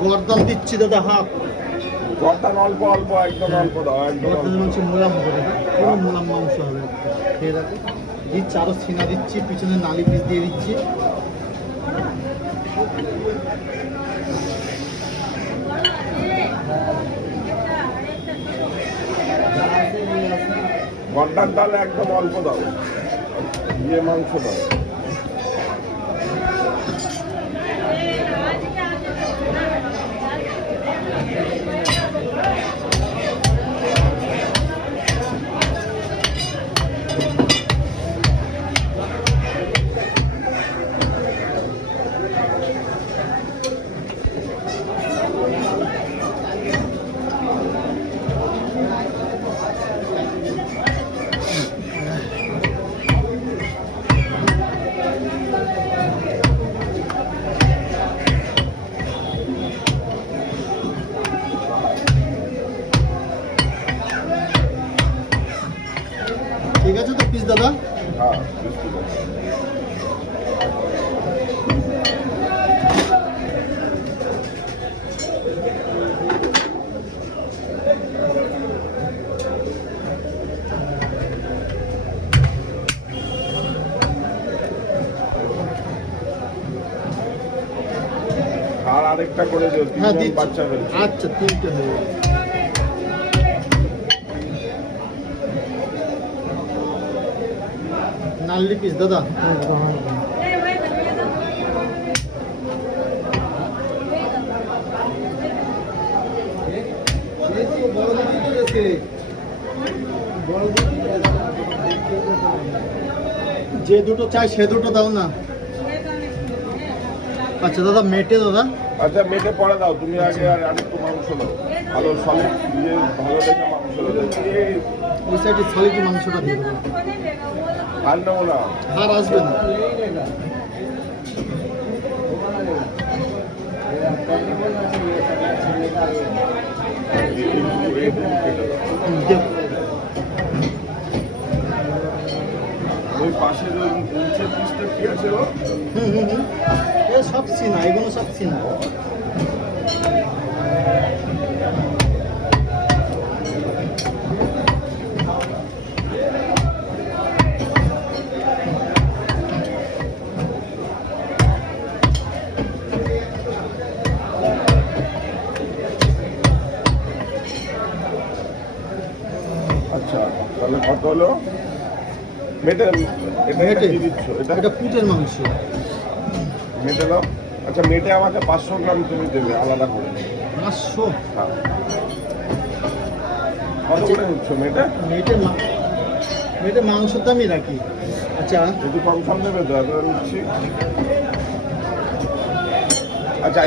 গর্দন দিচ্ছি দাদা হাফ। গর্দান অল্প অল্প, একদম অল্প দাও, একদম গর্দন অল্প। মাংস মোলাম হবে দাদা, পুরো মোলাম মাংস হবে। খেয়ে রাখো। দিচ্ছি আরো সিনা দিচ্ছি, পিছনে নালি পিস দিয়ে দিচ্ছি। গর্দান তাহলে একদম অল্প দাও, ইয়ে মাংস দাও। ঠিক আছে তো পিস দাদা? হ্যাঁ, বুঝতে পারছি। আর আরেকটা করে দিও, হ্যাঁ তিনজন দিচ্ছি। বাচ্চা রয়েছে। আচ্ছা, তিনটে হয়ে গেল। নাল্লি পিস দাদা? যে দুটো চাই সে দুটো দাও না। আচ্ছা দাদা, মেটে দাদা? আচ্ছা, মেটে পরে দাও, তুমি আগে আর আরেকটু মাংস দাও, ভালো সলিড, যে ভালো দেখে মাংস দাও। ওই সাইডে সলিড মাংসটা দিয়ে দেবো। আর নেবো না। আর আসবে না। দেখো। ওই পাশের ওই নিচের পিসটা কি আছে ও? এ সব সিনা, এগুলো সব সিনা। আচ্ছা, তাহলে কত হলো? মেটে, এটা মেটে? কি দিচ্ছ? এটা পুটের মাংস। মেটে দাও। আচ্ছা, মেটে আমাকে 500 গ্রাম তুমি দেবে আলাদা করে। 500? হ্যাঁ। কত করে নিচ্ছ মেটে? মেটে মাংসের দামই রাখি। আচ্ছা, একটু কম সম দেবে তো, এবার নিচ্ছি। আচ্ছা,